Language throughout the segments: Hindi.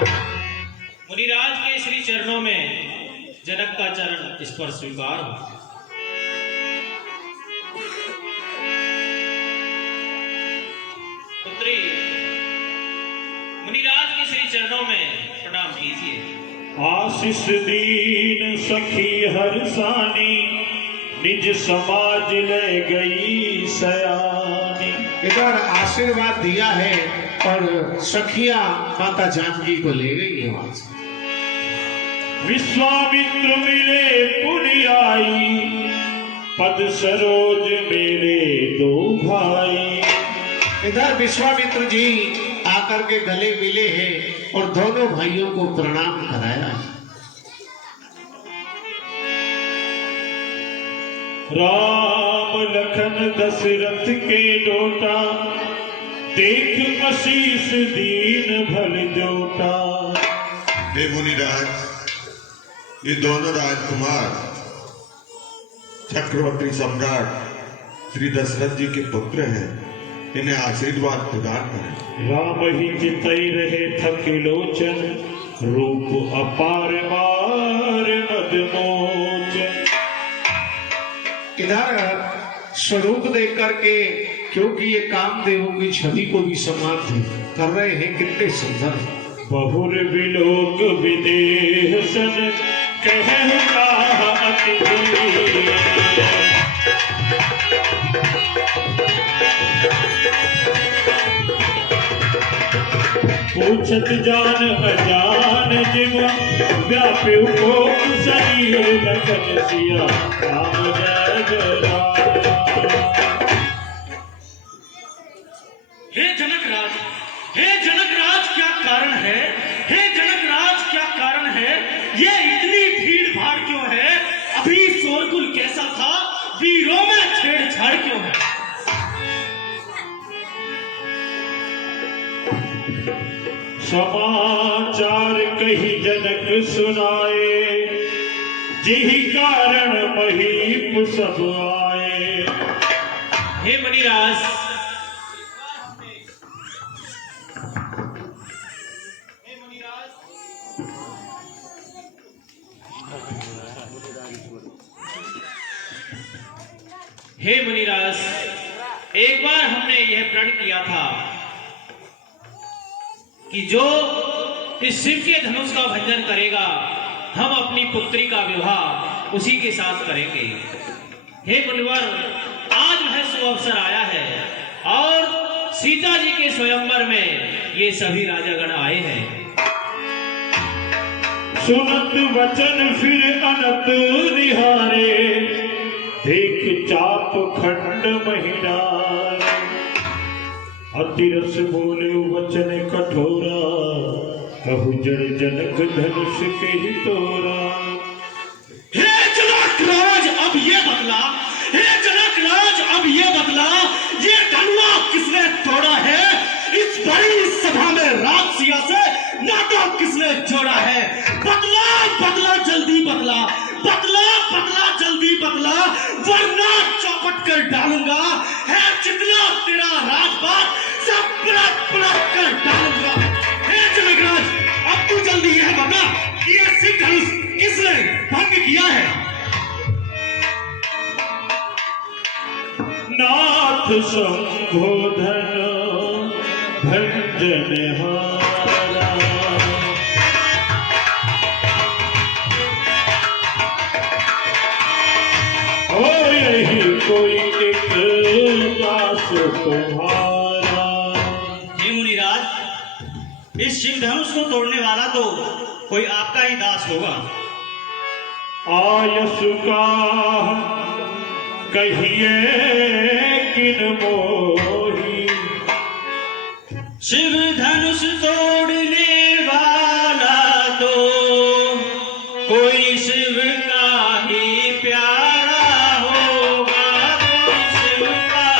मुनिराज के श्री चरणों में जनक का चरण स्पर्श स्वीकार हो। पुत्री, मुनिराज के श्री चरणों में प्रणाम कीजिए। आशीष दीन सखी हरसानी, निज समाज ले गई सयानी। इधर आशीर्वाद दिया है और सखिया माता जानकी को ले गई है वहां से। विश्वामित्र मिले पुण्य आई, पद सरोज मेरे दो भाई। इधर विश्वामित्र जी आकर के गले मिले हैं और दोनों भाइयों को प्रणाम कराया है। राम लखन दशरथ के डोटा, देख आशीष दीन भल जोटा। हे मुनिराज, ये दोनों राजकुमार चक्रवर्ती सम्राट श्री दशरथ जी के पुत्र हैं, इन्हें आशीर्वाद प्रदान करें। राम ही चितई रहे थके लोचन, रूप अपार मार मदमोचन। इधर स्वरूप देख करके, क्योंकि ये कामदेवों की छवि को भी समाप्त कर रहे हैं, कितने सुंदर। बहुर विलोक विदेह सन, कहता अति पूछत जान अजान जिम, व्यापी को शरीर लखन सिया राम जय जय राम। हे जनकराज, हे जनकराज क्या कारण है? हे जनकराज क्या कारण है? ये इतनी भीड़ भाड़ क्यों है? अभी शोरगुल कैसा था, वीरों में छेड़छाड़ क्यों है? समाचार कही जनक सुनाए, जिहि कारण महीप सब आए। हे मुनिराज, हे मुनिराज, एक बार हमने यह प्रण किया था कि जो इस शिव के धनुष का भंजन करेगा, हम अपनी पुत्री का विवाह उसी के साथ करेंगे। हे मुनिवर, आज वह सुअवसर आया है और सीता जी के स्वयंवर में ये सभी राजागण आए हैं। सुनत वचन फिर अनत निहारे, देख चाप खंड महिडार। अतिरस बोले वचन कठोरा, कहु जड़ जनक धनुष के ही तोरा। हे जनकराज, अब ये बदला, हे जनकराज, अब ये बदला, ये धनुआ किसने तोड़ा है? इस बड़ी सभा में राजसिया से नाता किसने जोड़ा है? बदला, बदला, जल्दी बदला, बदला, बदला, जल्दी बदला, वरना चौपट कर डालूंगा। है जितना तेरा राजपाट सब पलट पलट कर डालूंगा। हे जनकराज, अब तू जल्दी यह बता कि ये सिख धनुष किसने भंग किया है? नाथ संबोधन भंजन हारा, और यही कोई एक दास तुम्हारा। हे मुनिराज, इस शिव धनुष को तोड़ने वाला तो कोई आपका ही दास होगा। आयसु का कहिए किन मोही, शिव धनुष तोड़ने वाला तो कोई शिव का ही प्यारा होगा। कोई शिव का,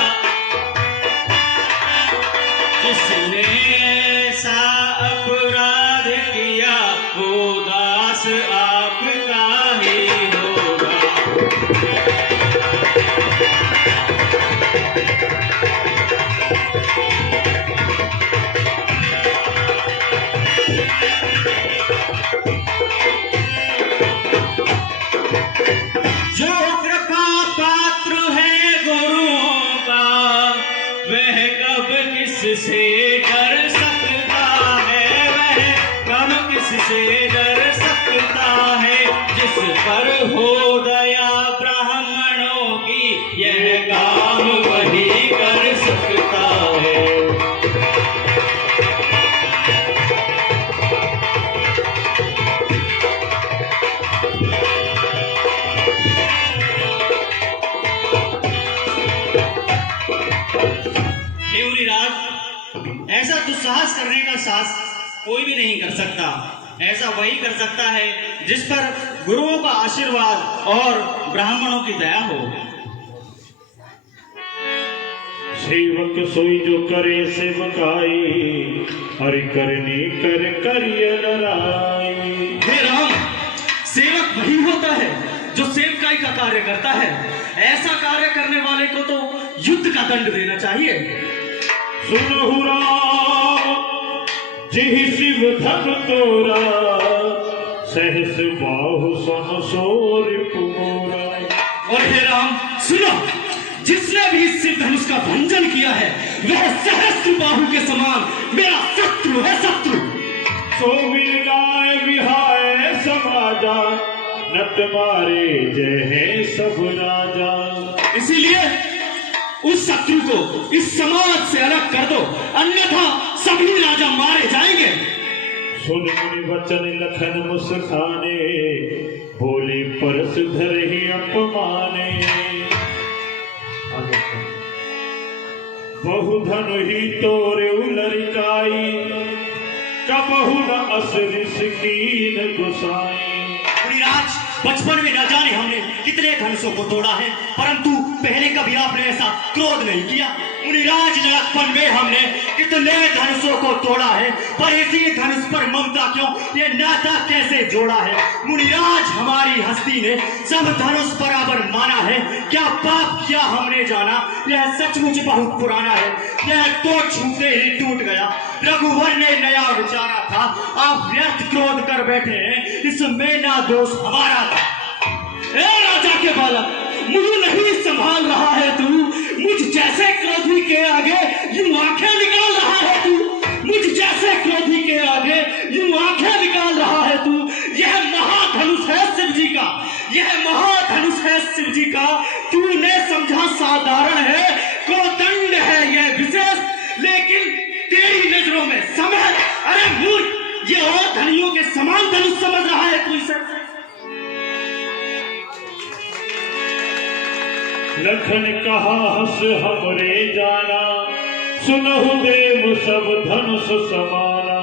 जिसने ऐसा अपराध किया वो दास आपका ही होगा। जो कृपा पात्र है गुरुओं का वह कब किससे डर सकता है, वह कब किससे डर सकता है। जिस पर हो दया ब्राह्मणों की यह काम वही कर सकता है। ऐसा दुस्साहस करने का साहस कोई भी नहीं कर सकता। ऐसा वही कर सकता है जिस पर गुरुओं का आशीर्वाद और ब्राह्मणों की दया हो। सेवक सोई जो करे सेवकाई, हरि करनी कर करिय नराई। हे राम, सेवक वही होता है जो सेवकाई का कार्य करता है। ऐसा कार्य करने वाले को तो युद्ध का दंड देना चाहिए। सुनहु राम जिहि शिव धन तोरा, सहस बाहु सम सोर पुमोरा। और हे राम सुनो, जिसने भी इस शिव धनुष का भंजन किया है वह सहस्त्र बाहु के समान मेरा शत्रु है, शत्रु। सो मिल गाय विहाय समाजा, नट मारे जय है सब राजा। इसीलिए उस शत्रु को इस समाज से अलग कर दो, अन्यथा सभी राजा मारे जाएंगे। सुन मुनि वचन लखन मुस्काने, बोले परस धर ही अपमाने। बहु धनु ही तोरे उलरिकाई, कबहु न असरिस कीन गुसाई। मुनिराज, बचपन में न जाने हमने कितने धनुषों को तोड़ा है, परंतु पहले कभी आपने ऐसा क्रोध नहीं किया। मुनिराज, लड़कपन में हमने कितने धनुषों को तोड़ा है, पर इसी धनुष पर ममता क्यों, ये नाता कैसे जोड़ा है। मुनिराज, हमारी हस्ती ने सब धनुष बराबर माना है। क्या पाप किया हमने जाना, यह सचमुच बहुत पुराना है। यह तो छूते ही टूट गया, रघुवर ने नया विचारा था। आप व्यर्थ क्रोध कर बैठे हैं, इसमें ना दोष हमारा था। ए राजा के बालक, मुझे नहीं संभाल रहा है तू, मुझ जैसे क्रोधी के आगे यूं आंखें निकाल रहा है तू, मुझ जैसे क्रोधी के आगे यूं आंखें निकाल रहा है तू। यह महाधनुष है शिव जी का, यह महाधनुष है शिव जी का। तूने समझा साधारण है, कोदंड है यह विशेष, लेकिन तेरी नजरों में समय, अरे मूर्ख, ये और धनियों के समान धनुष समझ रहा है तू इसे। लखन कहा हस हमरे जाना, सुनहु देव सब धनुष समाना।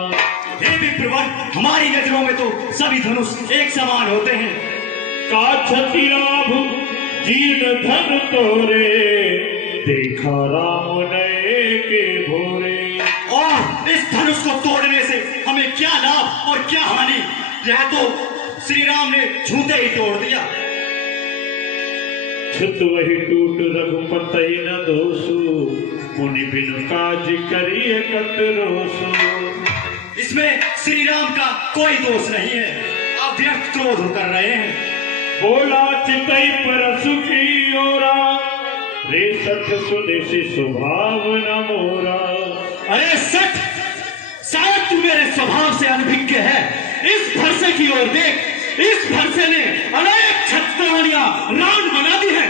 हे विप्रवर, हमारी नजरों में तो सभी धनुष एक समान होते हैं। का छति लाभ जीन धन तोरे, देखा राम नए के भोरे। और इस धनुष को तोड़ने से हमें क्या लाभ और क्या हानि, यह तो श्री राम ने झूठे ही तोड़ दिया। छुत वही टूट रघुपति न दोषु, मुनि बिनु काज करिए कत रोसु। इसमें श्री राम का कोई दोष नहीं है, आप व्यर्थ क्रोध कर रहे हैं। बोला चितई पर सुखी ओरा, रे सठ सुदेशी स्वभाव न मोरा। अरे सठ, शायद तू मेरे स्वभाव से अनभिज्ञ है। इस भरसे की ओर देख, इस भरसे ने अनेक छत्राणियां रान बना दी है।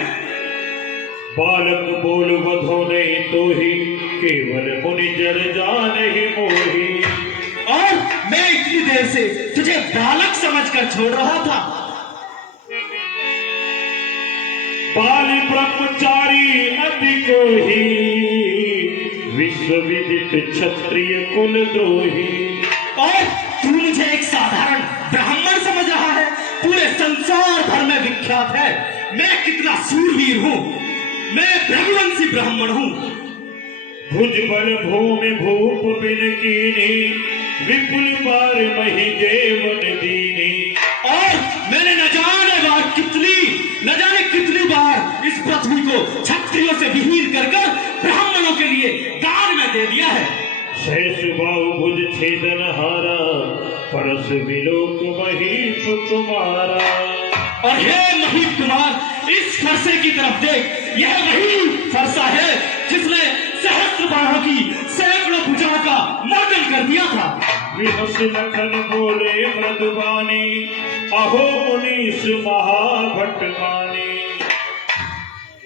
बालक बोल बधो नहीं तो ही, केवल मुनि जर जान ही मोही। और मैं इतनी देर से तुझे बालक समझकर छोड़ रहा था। बाली ब्रह्मचारी अति को ही, विश्व विदित क्षत्रिय कुल द्रोही। और तू मुझे एक साधारण ब्राह्मण समझ रहा है, पूरे संसार भर में विख्यात है मैं कितना सूरवीर हूँ, मैं रघुवंशी ब्राह्मण हूँ। भुज बल भूमि भूप बिन कीनी, विपुल बार मही देवन दीनी। और मैंने न जाने कितनी बार इस पृथ्वी को क्षत्रियों से विहीन कर ब्राह्मणों के लिए दान में दे दिया है। शेष बाहु भुज छेदन हारा, परस विलोक महीप कुमारा। और हे महीप कुमार, इस फरसे की तरफ देख, यह वही फरसा है जिसने सहस्त्र बाहों की सैकड़ों भुजाओं का मर्दन कर दिया था। विहस लखन बोले मृदुबानी, अहो मुनीश महाभटमानी।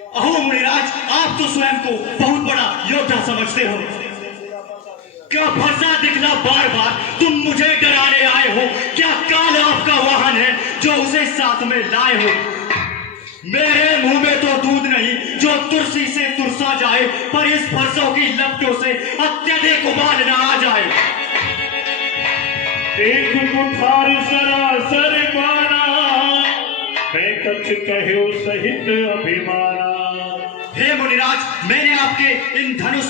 अहो मुनिराज, आप तो स्वयं को बहुत बड़ा योद्धा समझते हो, क्या फरसा दिखला बार बार तुम मुझे डराने आए हो? क्या काल आपका वाहन है जो उसे साथ में लाए हो? मेरे मुंह में तो दूध नहीं जो तुरसी से तुरसा जाए, पर इस फरसों की लपटों से अत्यधिक उबाल न आ जाए। एक कुठार सरासर माना, मैं कछ कहो सहित अभिमाना। हे मुनिराज, मैंने आपके इन धनुष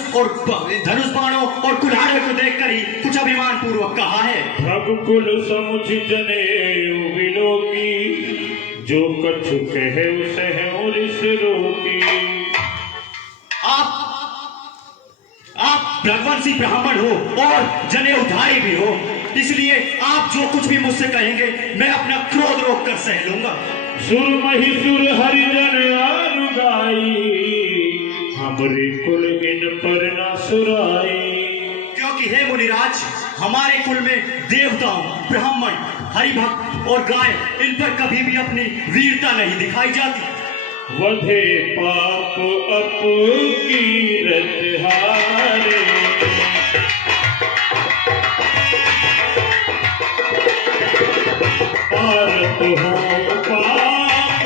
बाणों और कुल्हाड़े को देखकर ही कुछ अभिमान पूर्वक कहा है। रघुकुल समुझ जनेऊ विलोकी, जो कछु कहे सहु ऋष रोकी। आप भगवंशी ब्राह्मण हो और जनेऊधारी भी हो, इसलिए आप जो कुछ भी मुझसे कहेंगे मैं अपना क्रोध रोक कर सह लूंगा। सुर महिसुर हरिजन आरुगाई, हमरे कुल इन पर न सुराई। क्योंकि हे मुनिराज, हमारे कुल में देवताओं, ब्राह्मण, हरिभक्त और गाय, इन पर कभी भी अपनी वीरता नहीं दिखाई जाती। वधे पाप अप कीरत हारे, भारत हो पाप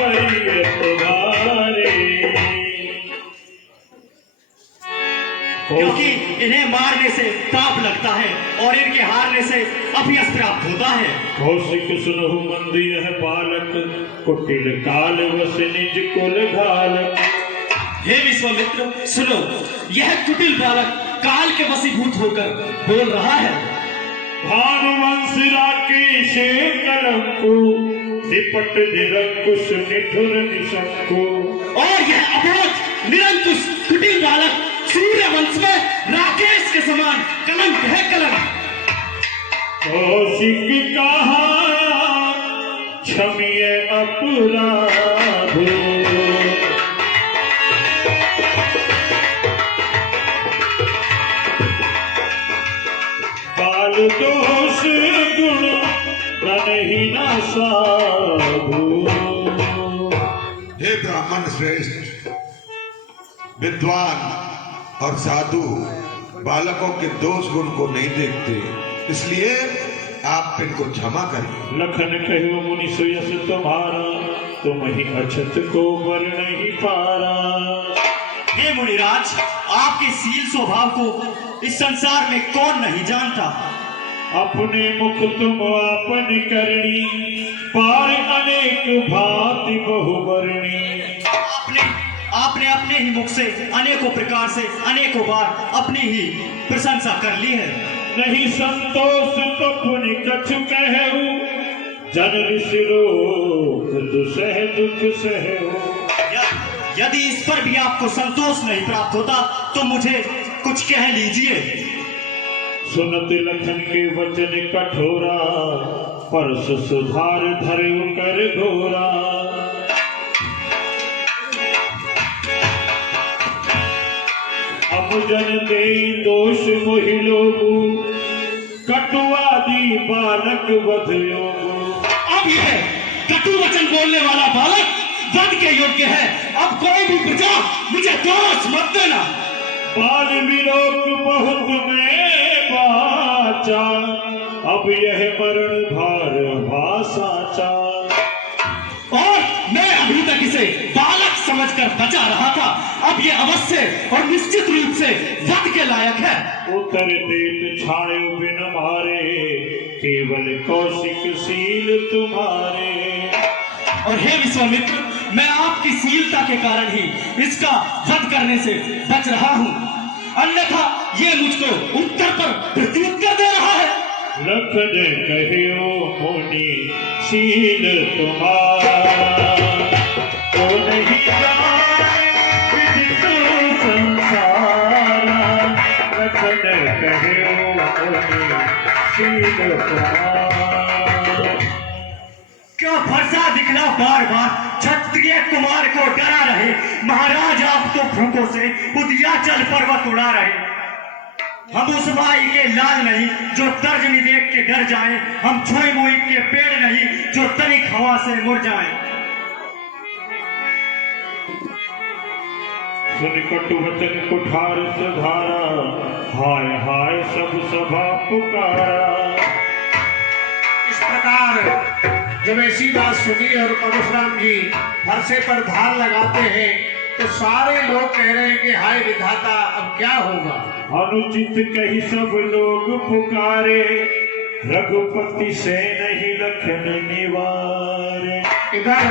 तुम्हारे। क्योंकि इन्हें मारने से पाप लगता है और इनके हारने से अभ्यस प्राप्त होता है। कौशिक सुनहु मंद यह बालक, कुटिल काल वस निज कुल घालक। हे विश्वामित्र, सुनो, यह कुटिल बालक काल के वशीभूत होकर बोल रहा है। भानुवंश राकेश कलंको, निपट निरंकुश निठुर निशंको। और यह अबोध निरंकुश कुटिल बालक सूर्य वंश में राकेश के समान कलंक है, कलंक। कौशिक कहा क्षमिय अपराध, बाल दोष गुण प्रणहीन साधु। हे ब्राह्मण श्रेष्ठ, विद्वान और साधु बालकों के दोष गुण को नहीं देखते, इसलिए आप इनको क्षमा करिए। लखन कहो मुनि सुयस तुम्हारा, तुम ही अछत को बर नहीं पारा। हे मुनिराज, आपके शील स्वभाव को इस संसार में कौन नहीं जानता। अपने मुख तुम आपन करनी, पार अनेक भांति बहुवर्णी। आपने अपने ही मुख से अनेकों प्रकार से अनेकों बार अपनी ही प्रशंसा कर ली है। नहीं संतोष तो पुनि कछु कहु, जन ऋषि लोक दुसह दुख सहु। यदि इस पर भी आपको संतोष नहीं प्राप्त होता तो मुझे कुछ कह लीजिए। सुनत लखन के वचन कठोरा, परस सुधार धरु कर घोरा। अब जन दे दोष मोहि लोगु, कटुआदि बालक वध योगु। अब यह कटु वचन बोलने वाला बालक वध के योग्य है। अब कोई भी प्रजा मुझे दोष मत देना। बाल विलोक बहुत में बाचा, अब यह मरण भार भाषाचा। और मैं अभी तक इसे बालक समझकर बचा रहा था, अब ये अवश्य और निश्चित रूप से वध के लायक है। उतर देत छाड़े बिन मारे, केवल कौशिक शील तुम्हारे। और हे विश्वामित्र, मैं आपकी शीलता के कारण ही इसका वध करने से बच रहा हूँ, अन्यथा ये मुझको उत्तर पर प्रत्युत्तर दे रहा है। लखन कहियो मुनि शील तुम्हारा, तो नहीं जाए विदित संसारा। लखन कहियो मुनि शील तुम्हारा। वर्षा दिखला बार बार, क्षत्रिय कुमार को डरा रहे। महाराज आप तो भूखों से उदयाचल पर्वत उड़ा रहे। हम उस माई के लाल नहीं जो तर्जनी देख के डर जाए, हम छुई मुई के पेड़ नहीं जो तनिक हवा से मुड़ जाए। सुन कटु वचन कुठार सुधारा, हाय हाय सब सभा पुकारा। इस प्रकार जब ऐसी बात सुनी और परशुराम जी फरसे पर धार लगाते हैं तो सारे लोग कह रहे हैं कि हाय विधाता अब क्या होगा। अनुचित कही सब लोग पुकारे, रघुपति से नहीं लखन निवारे। इधर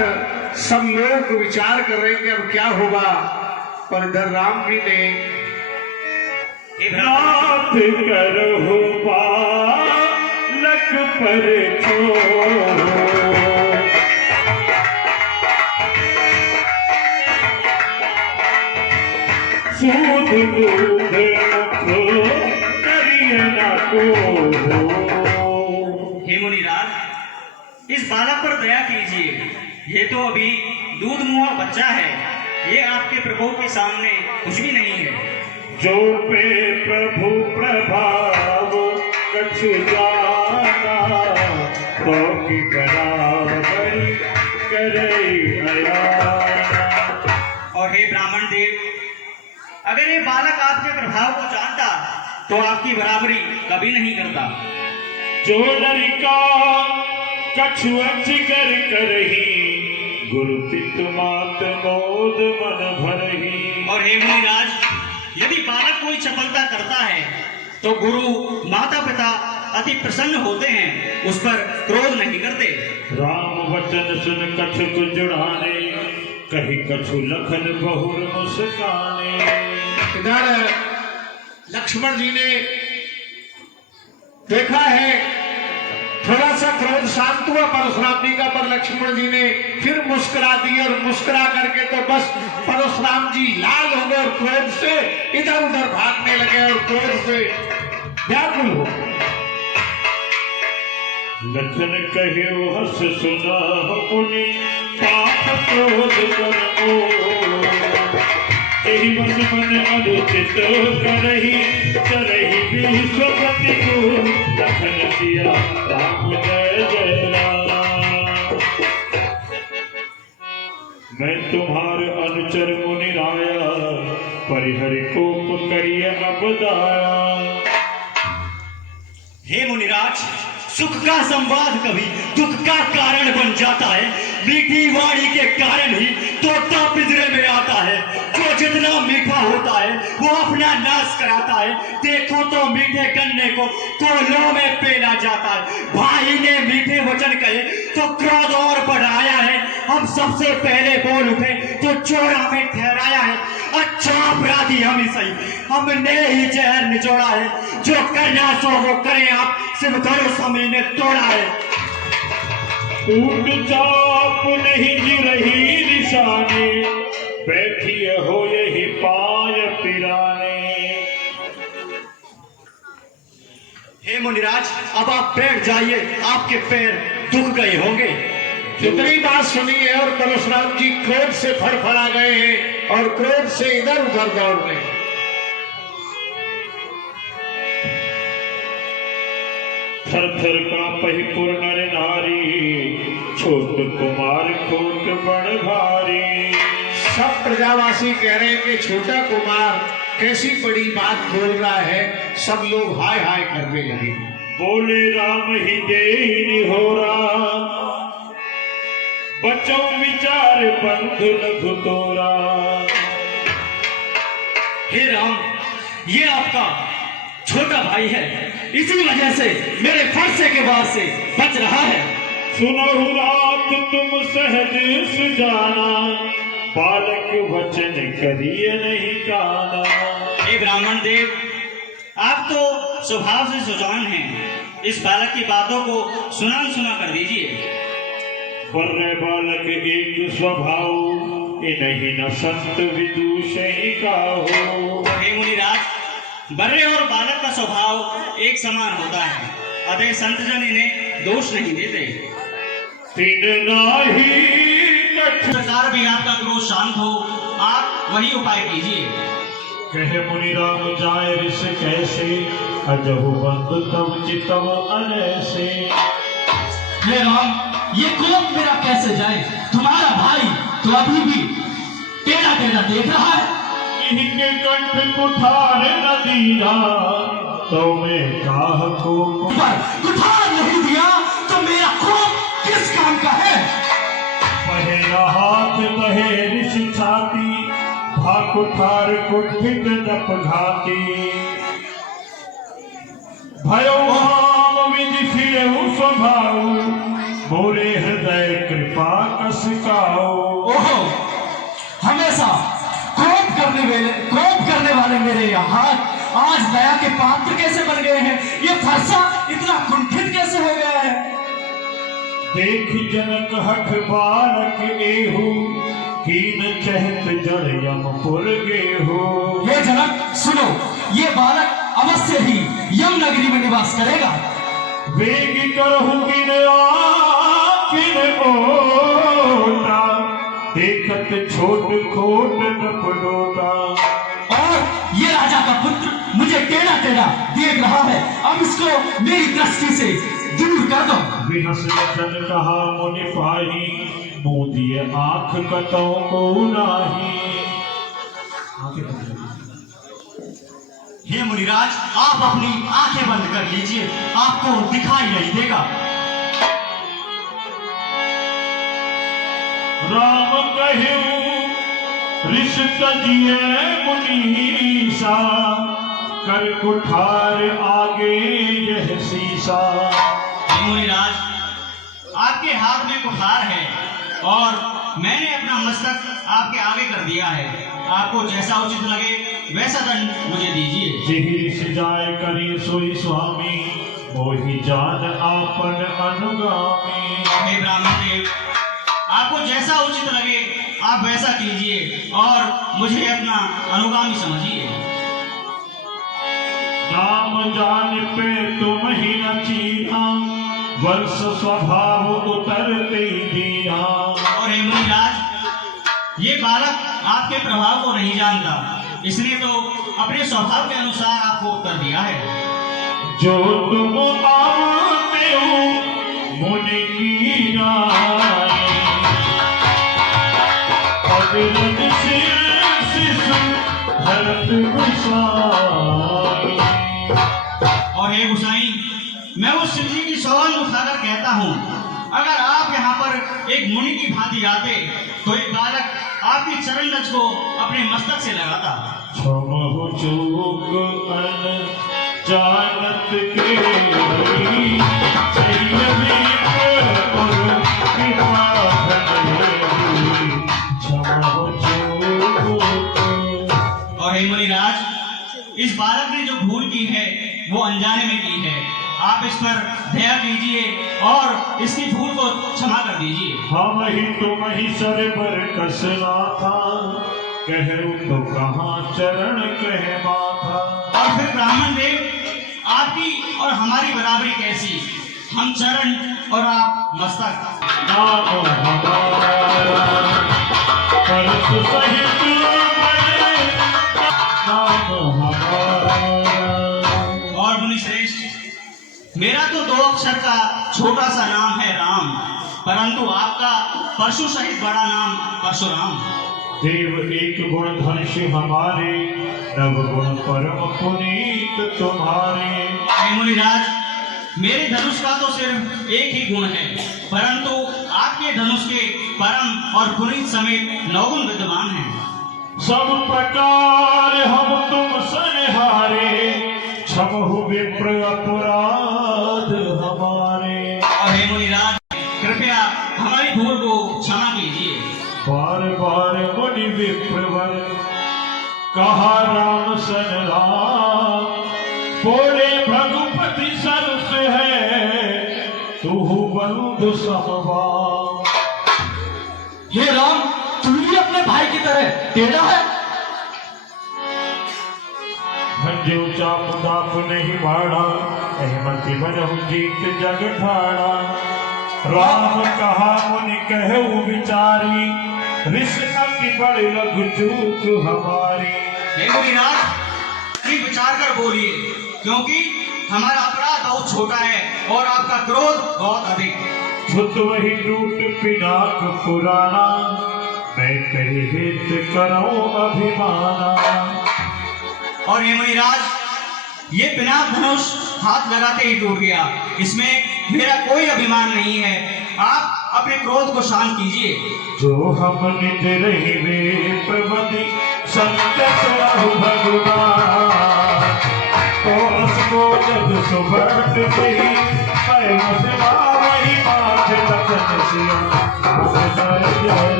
सब लोग विचार कर रहे हैं कि अब क्या होगा, पर इधर राम जी ने नाथ करहु बालक पर छोड़, सूद दूध मुख करिय न को। हे मुनिराज, इस बालक पर दया कीजिए। ये तो अभी दूध मुआ बच्चा है, ये आपके प्रभु के सामने कुछ भी नहीं है। जो पे प्रभु प्रभाव कछु जाना, तो की बराबरी करे अयाना। और हे ब्राह्मण देव, अगर ये बालक आपके प्रभाव को जानता तो आपकी बराबरी कभी नहीं करता। जो लड़का कछु अचिकर करही, गुरु पित मात मोद मन भरही। और हे मुनिराज, यदि बालक कोई चपलता करता है तो गुरु माता पिता अति प्रसन्न होते हैं, उस पर क्रोध नहीं करते। राम वचन सुन कछु जुड़ाने, कही कछु लखन बहुर मुस्काने। इधर लक्ष्मण जी ने देखा है थोड़ा सा क्रोध शांत हुआ परशुराम जी का, पर लक्ष्मण जी ने फिर मुस्कुरा दी और मुस्कुरा करके तो बस परशुराम जी लाल हो गए और क्रोध से इधर उधर भागने लगे और क्रोध से व्याकुल हो। लखन कहे हस सुना मुनि, पाप क्रोध करमो। एहि बस मन अनुचित करही, चरही विश्वपति को। लखन सिया राम जय जय राम। मैं तुम्हार अनुचर मुनि राया, परिहरि कोप करिय अब दाया। हे मुनिराज, सुख का संवाद कभी दुख का कारण बन जाता है। मीठी वाणी के कारण ही तोता पिंजरे में आता है। जो जितना मीठा होता है वो अपना नाश कराता है। देखो तो मीठे गन्ने को कोयलों में पेला जाता है। भाई ने मीठे वचन कहे तो क्रोध और बढ़ाया है। हम सबसे पहले बोल उठे तो चोरा में ठहराया है। अच्छा अपराधी हम ही सही, हमने ही जहर निचोड़ा है। जो करना सो वो करें आप, सिर्फ भरोसा मैंने तोड़ा है। टूट चाप नहीं गिरही निशाने, बैठिए हो यही पाय पिराने। हे मुनिराज, अब आप बैठ जाइए, आपके पैर दुख गए होंगे। जितनी बात सुनी है और परशुराम जी क्रोध से फड़फड़ा गए हैं और क्रोध से इधर उधर दौड़ रहे हैं। थर थर कांपहि पुर नर नारी, छोट कुमार खोट बड़ भारी। सब प्रजावासी कह रहे हैं कि छोटा कुमार कैसी बड़ी बात बोल रहा है। सब लोग हाय हाय करने लगे। बोले राम ही देहि निहोरा, बचो विचार बंधु लघु तोरा। हे राम, ये आपका छोटा भाई है, इसी वजह से मेरे फरसे के बाद से बच रहा है। सुनहु रात तुम सहज सुजाना, बालक वचन करिए नहीं काना। हे ब्राह्मण देव, आप तो स्वभाव से सुजान हैं, इस बालक की बातों को सुना सुना कर दीजिए। वर्रे बालक एक स्वभाव, इन्हीं न संत विदूषी का हो। हे मुनिराज, बर्रे और बालक का स्वभाव एक समान होता है, अतः संतजन इन्हें दोष नहीं देते। तिन नाही कठ प्रकार भी आपका क्रोध शांत हो, आप वही उपाय कीजिए। कहे मुनि राम जाय ऋष कैसे, अजहु बंधु तब चितव अनैसे। हे राम, ये कोप मेरा कैसे जाए? तुम्हारा भाई तो अभी भी टेढ़ा टेढ़ा देख रहा है। इनके कंठ कुठार न दिया, तो मैं काह को पर कुठार नहीं दिया तो मेरा कोप किस काम का है? पहला हाथ तहे ऋषि छाती, भा कुठार कुठित जप घाती। भयो राम विधि फिरहु स्वभाव, मोरे हृदय कृपा कस काओ। ओहो, हमेशा कोप करने वाले मेरे ये हाथ आज दया के पात्र कैसे बन गए हैं? ये फरसा इतना कुंठित कैसे हो गया है? देख जनक हठ बालक एहु, कीन चहत जड़ यमपुर गेहु। हे जनक सुनो, ये बालक अवश्य ही यम नगरी में निवास करेगा। वेग करहु बिन आखिन ओटा, देखत छोट खोट नपडोटा। और ये राजा का पुत्र मुझे टेढ़ा टेढ़ा देख रहा है, अब इसको मेरी दृष्टि से दूर कर दो। विहस वचन कहा मुनि पाही, मोदिय आंख कतौ को नाही। हे मुनिराज, आप अपनी आंखें बंद कर लीजिए, आपको दिखाई नहीं देगा। राम कहु ऋष तजिए मुनीसा, कर कुठार आगे यह सीसा। मुनिराज, आपके हाथ में कुठार है और मैंने अपना मस्तक आपके आगे कर दिया है। आपको जैसा उचित लगे वैसा दंड मुझे दीजिए। जिहि सिजाय करी सोई स्वामी, मोहि जान आपन अनुगामी। हे ब्राह्मण देव, आपको जैसा उचित लगे आप वैसा कीजिए और मुझे अपना अनुगामी समझिए। नाम जान पे तुम ही न चीना, वर्ष स्वभाव उतरते दीना। और हे मुनिराज, ये बालक आपके प्रभाव को नहीं जानता, इसने तो अपने स्वभाव के अनुसार आपको उत्तर दिया है। जो तुम आते हो मुनि की राय, अविरत शिशु भरत गोसाई। और हे गोसाई, मैं उस शिव जी की सौगंध उठाकर कहता हूँ, अगर आप यहाँ पर एक मुनि की भांति आते तो एक बालक आपकी चरण रज को अपने मस्तक से लगाता। क्षमहु चूक अन जानत के हरि, सैयदी और कृपा धन। क्षमहु चूक। और हे मुनिराज, इस बालक ने जो भूल की है वो अनजाने में की है, आप इस पर दया कीजिए और इसकी भूल को क्षमा कर दीजिए। हम ही तुम ही सर पर कसना था, कहूँ तो कहाँ चरण कह माथा। और फिर ब्राह्मण देव, आपकी और हमारी बराबरी कैसी? हम चरण और आप मस्तक। नाम हमारा परस सहित बड़े, नाम हमारा। और मुनिश्रेष्ठ, मेरा तो 2 अक्षर का छोटा सा नाम है राम, परंतु आपका परशु सहित बड़ा नाम परशुराम। देव एक गुण धनुष हमारे, नव गुण परम पुनीत तुम्हारे। हे मुनिराज, मेरे धनुष का तो सिर्फ एक ही गुण है, परंतु आपके धनुष के परम और पुनीत समेत 9 गुण विद्यमान हैं। सब प्रकार हम तुम सनहारे, क्षमहु विप्र अपराध हमारे। और हे मुनिराज, कृपया हमारी भूल को क्षमा कीजिए। बार बार मुनि विप्रवर, कहा राम सन राम, बोले भगुपति सरस है, तू बंधु समवा। हे राम, तू भी अपने भाई की तरह टेढ़ा है। भंजो चाप दाप नहीं बाड़ा, अहमति बनहु जीत जग ठाड़ा। राम कहा मुनि कहु विचारी, ऋषि की बड़ी लघु चूक हमारी। हे मुनिराज, ठीक विचार कर बोलिए, क्योंकि हमारा अपराध बहुत छोटा है और आपका क्रोध बहुत अधिक। छुत वही टूट पिनाक पुराना, मैं कही हित करो अभिमाना। और हे मुनिराज, ये पिनाक धनुष हाथ लगाते ही टूट गया, इसमें मेरा कोई अभिमान नहीं है। आप अपने क्रोध को शांत कीजिए। जो हम निज रही वे प्रबंधि संकट रहु भगवान, तो असको जब सुबट गई मैं मुसवा वही माथे लखन सिया।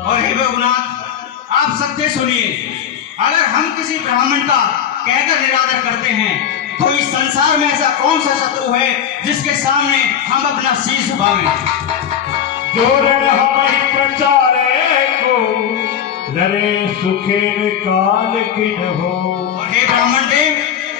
और हे रघुनाथ, आप सत्य सुनिए, अगर हम किसी ब्राह्मण का कहकर निरादर करते हैं तो इस संसार में ऐसा कौन सा शत्रु है जिसके सामने हम अपना शीश झुकावें। जो रण हमारी प्रचारे को लरे सुखे काल किन हो। और हे ब्राह्मण देव,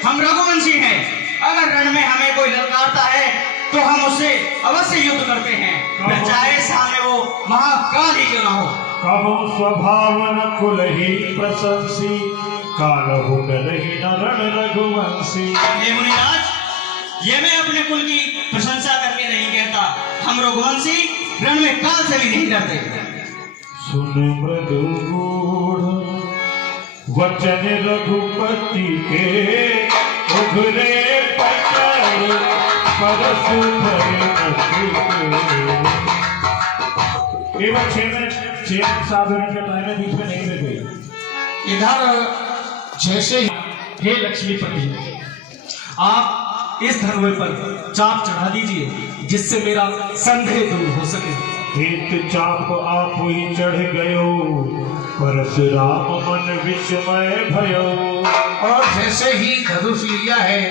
हम रघुवंशी हैं, अगर रण में हमें कोई ललकारता है तो हम उससे अवश्य युद्ध करते हैं, चाहे सामने वो महाकाल ही क्यों न हो। कहो स्वभाव न कुल ही प्रशंसी, कालहु डरहि न रण रघुवंशी। हे मुनिराज, ये मैं अपने कुल की प्रशंसा करके नहीं कहता, हम रघुवंशी रण में काल से भी नहीं डरते। सुन मृदु गूढ़ वचन रघुपति के, उघरे पचर परस भरे केवल 6 मिनट का टाइम है, बीच में नहीं रह गई। इधर जैसे ही हे लक्ष्मीपति, आप इस धनुष पर चाप चढ़ा दीजिए जिससे मेरा संदेह दूर हो सके। हित चाप आप ही चढ़ गयो, परशुराम मन विस्मय भयो। और जैसे ही धनुष लिया है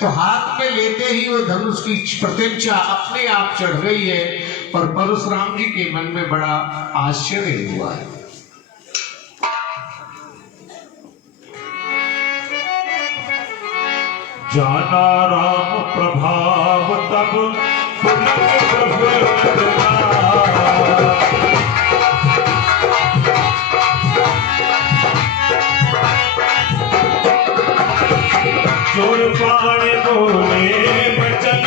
तो हाथ में लेते ही वो धनुष की प्रतिज्ञा अपने आप चढ़ गई है, और परशुराम जी के मन में बड़ा आश्चर्य हुआ है। जाना राम प्रभाव तब पुलक प्रभु। जोर पाने बोले बचन,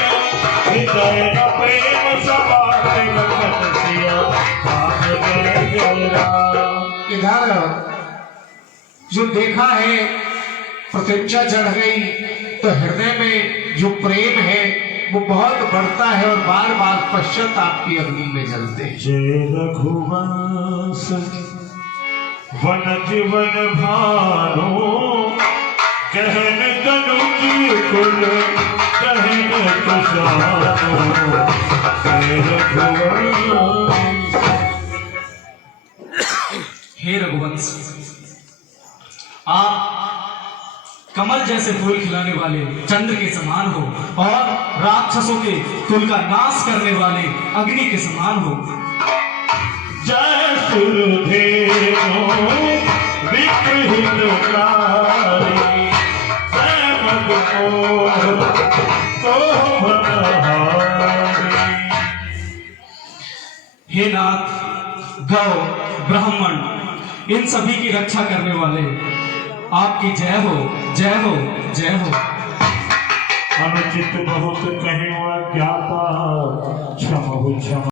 हृदय न प्रेम समाते लखन सिया। इधर जो देखा है प्रतिज्ञा चढ़ गई, तो हृदय में जो प्रेम है वो बहुत बढ़ता है और बार बार पश्चाताप की अग्नि में जलते हैं। जय रघुवंश वन जीवन भानो, कहन तनुज कुल कहन कुशानो। जय रघुवंश। हे रघुवंश, आप कमल जैसे फूल खिलाने वाले चंद्र के समान हो और राक्षसों के कुल का नाश करने वाले अग्नि के समान हो। जय सुरधेनो विकृत कारी, जय मदकोह कोहनहारी। हे नाथ, गौ, ब्राह्मण, इन सभी की रक्षा करने वाले आपकी जय हो, जय हो, जय हो। अनुचित बहुत कहीं ज्ञाता, क्षम क्षम।